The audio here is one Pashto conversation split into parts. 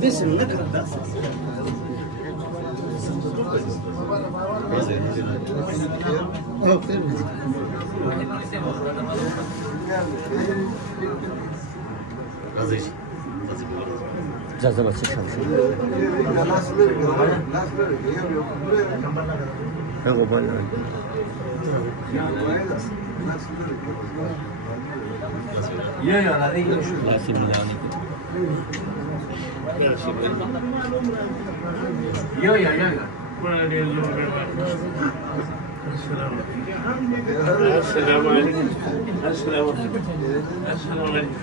باسم نكره جذبت الشمس السلام عليكم. السلام عليكم.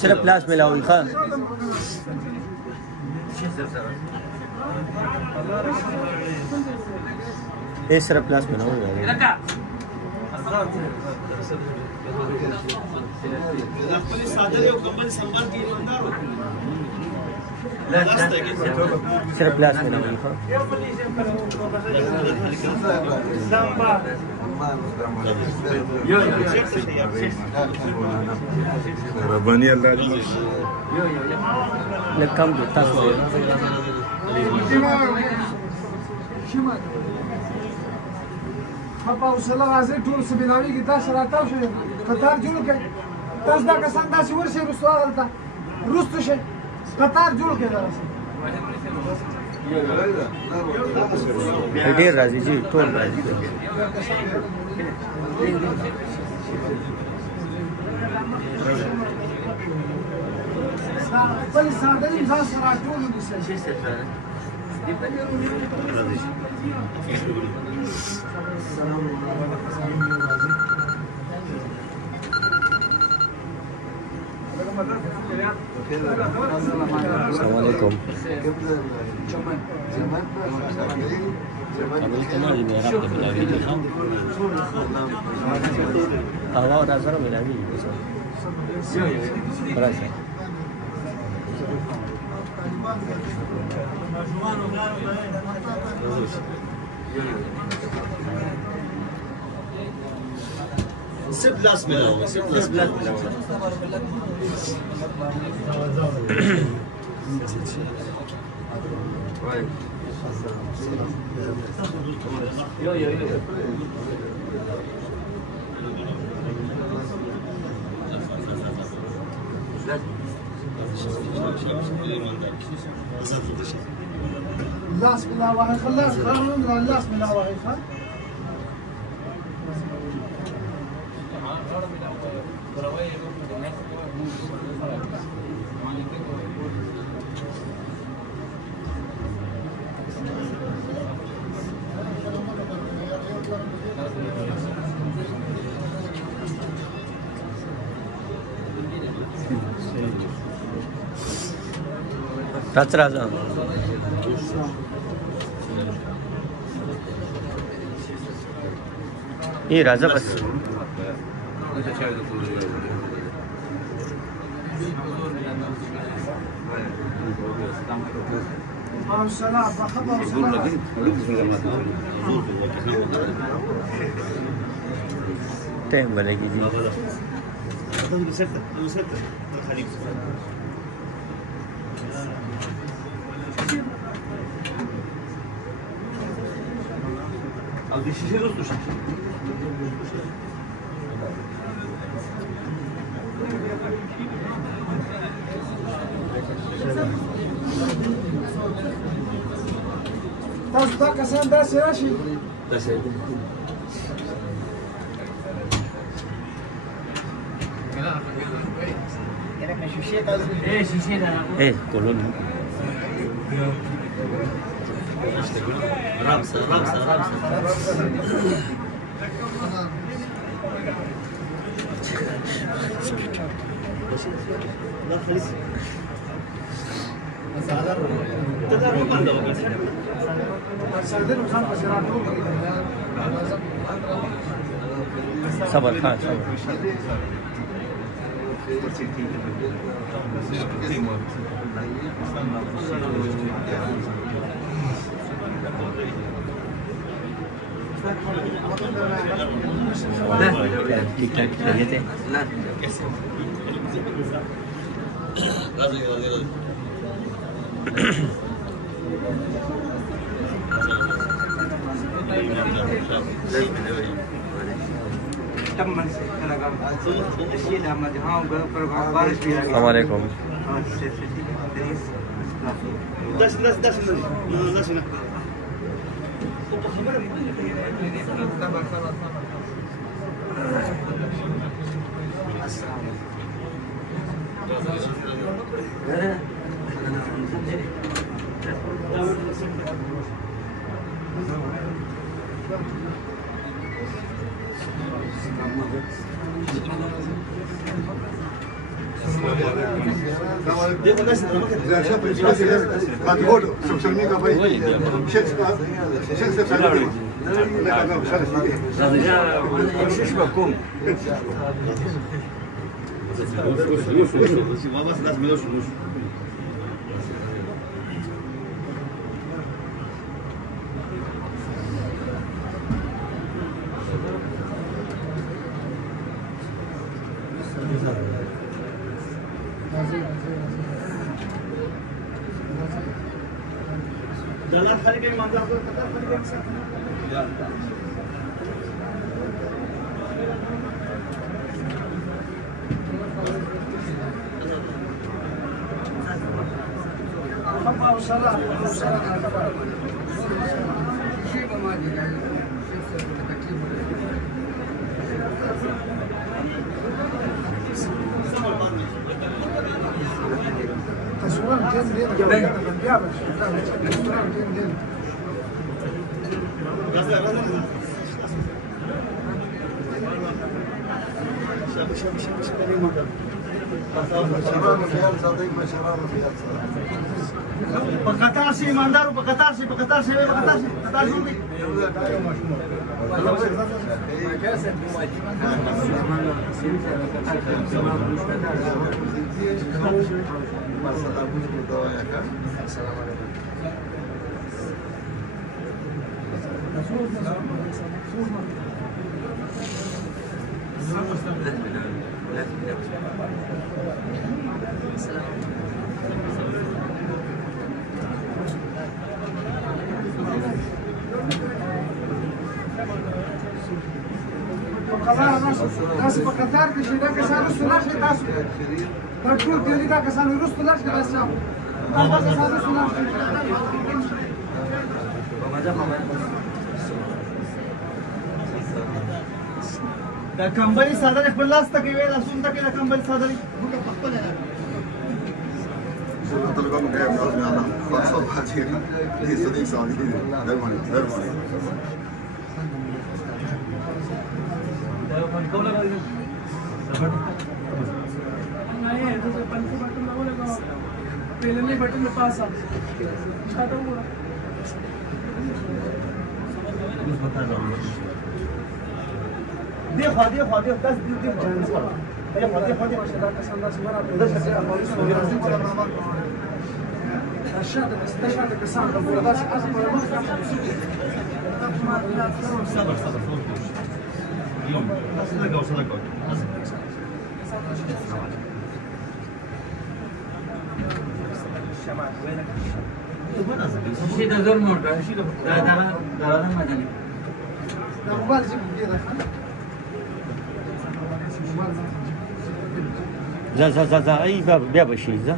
सिर्फ प्लास मिला हुई खान ये सिर्फ प्लास मिला हुई सिर्फ प्लास मिला हुई खान رباني الله لكم تصوير په وسله راځي ټول سبیلاوي کې تاسو راتاو شئ قطار جوړ کړئ تاسو دا کسان داسې ورشئ رسوا غلطه رستو شئ قطار جوړ کړئ ډېر راځي جی ټول راځي خپل ساده ځان سره ټول ونیسئ Assalamualaikum. Kalau udah seru lagi. Berapa? سبلاس ملاوي سبلاس ملاوي لاس بلا واحد خلاص قانون لاس بلا واحد خلاص Raja. Ini Raja bas. Tem lagi ji. Al şişe dostu تاسو دا کسان داسې راشي kolon. Ramsa. Sabar Khan, sabar. ठीक ठाक खैरियत है Assalamualaikum. Jalan kali kami mantap tu, kata kali kami sah. Pagkatar si Mandaro, pagkatar si, pagkatar si, pagkatar si. تاسو په قطار کې شي دا کسانو سره شي تاسو دا ټول دلی دا کسانو رسته لاشي تاسو دا کسانو سره شي دا کمبلي ساده خپل لاس ته کوي لاسون ته کې دا کمبلي ساده طلبان جاي من قصدي على خاصة بعدين لي صديق سعودي درماني पहले बटन में पास आ स्टार्ट हुआ देखो देखो देखो बस देखो देखो देखो देखो صبر صبر اليوم صدق وصدق شيء ده زور مرة شيء ده مدني دا موبایل چې دې ده za ai bia ba shi za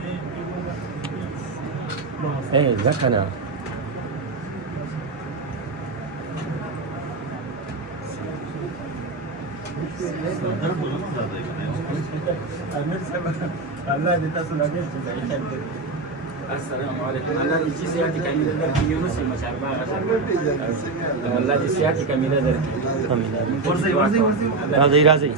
za kana Allah dia tak sudah dia السلام عليكم. الله يجزي سيادتك كاملة درك يونس المشاربة الله يجزي سيادتك كاملة درك. ورزي ورزي ورزي. راضي راضي.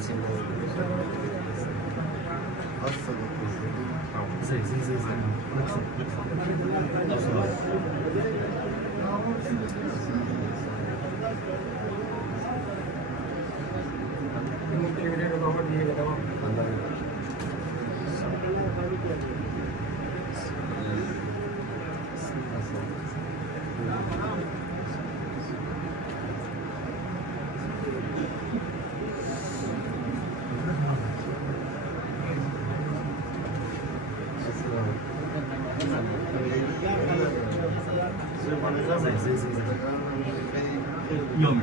يوم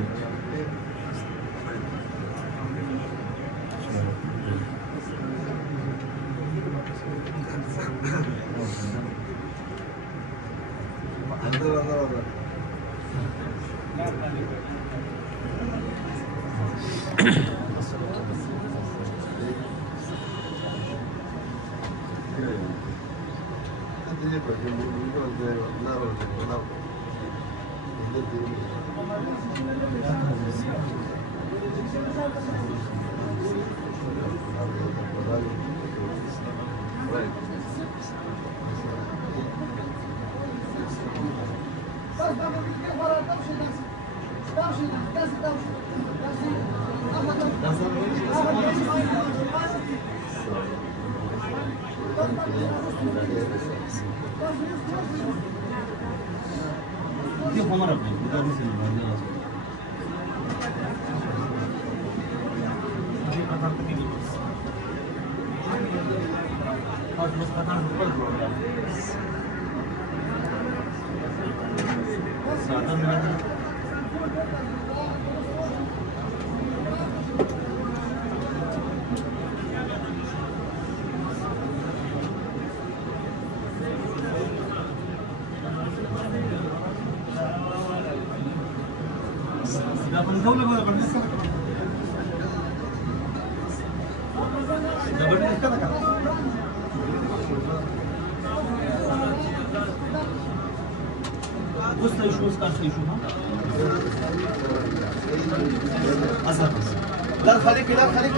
دي عمر ابن مدرس المدرسة لا خليك لا خليك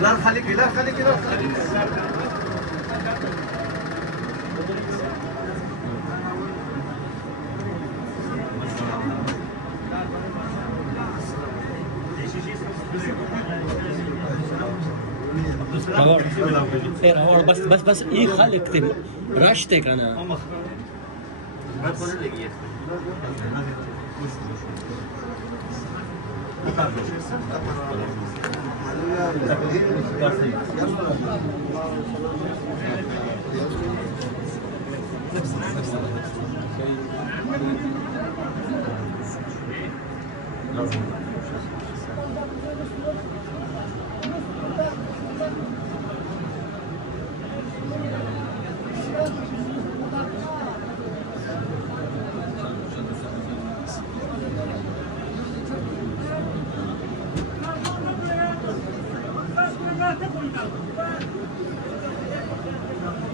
لا خليك لا خليك لا और बस ये खाली اكتب راشتك انا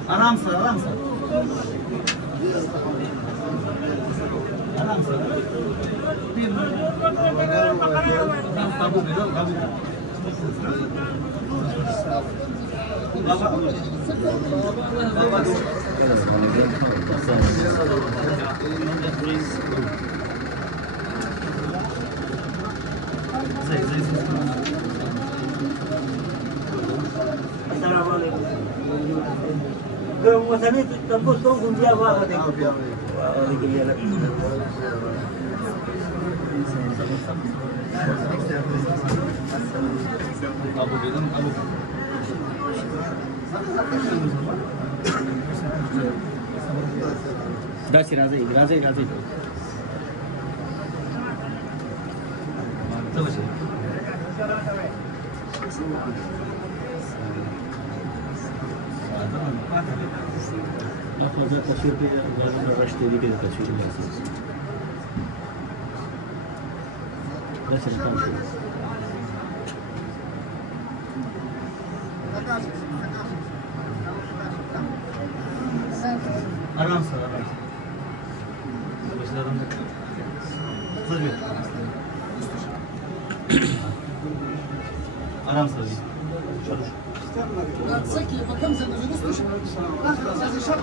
आराम से आराम से आराम से Kemudian tembus tunggu dia apa tadi? दा चाहिँ राजै राजै राजै أخذ تصوير كده رشدي دي كده تصوير الأساس بس الكام آرام سر آرام سر بس آرام سر صدق آرام سر لا تسكي مكان زي ما نستوش هذا شرط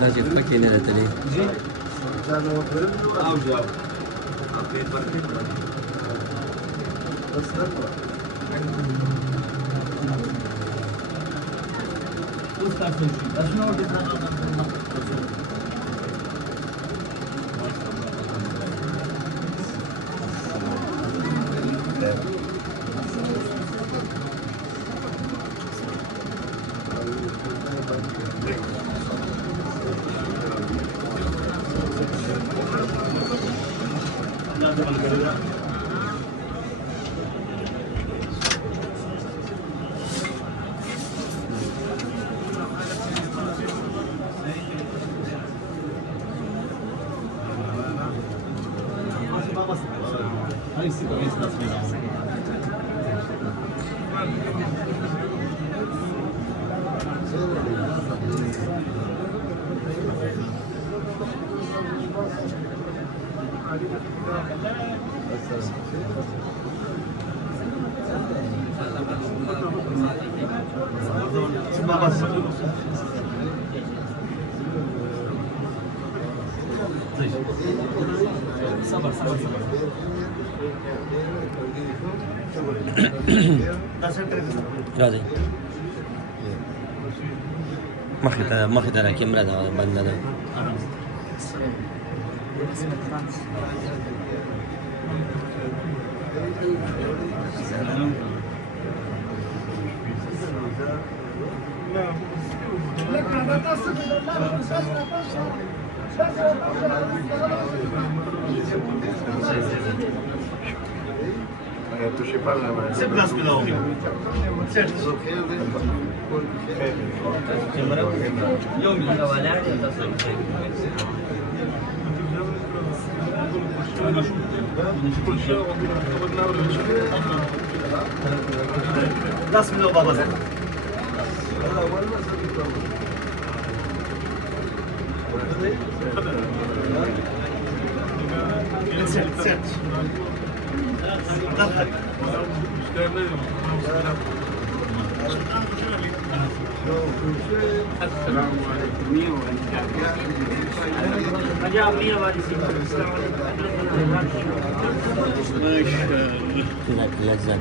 لا جيب مكينة لا تلي أو جاو راضي ما خدت على كاميرا ده بندنا touchez pas la main. C'est place que là, Las milo baba. Sert. ضحك السلام عليكم 100 لذات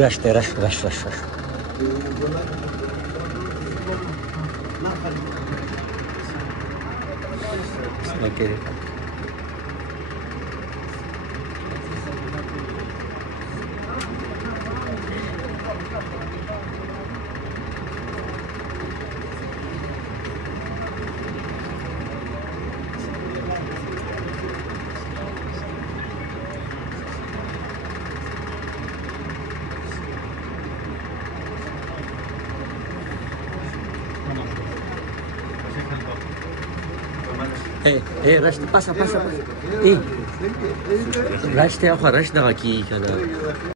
رش رش رش رش اوكي رش pasa. Rush te ajo rush da aquí kada.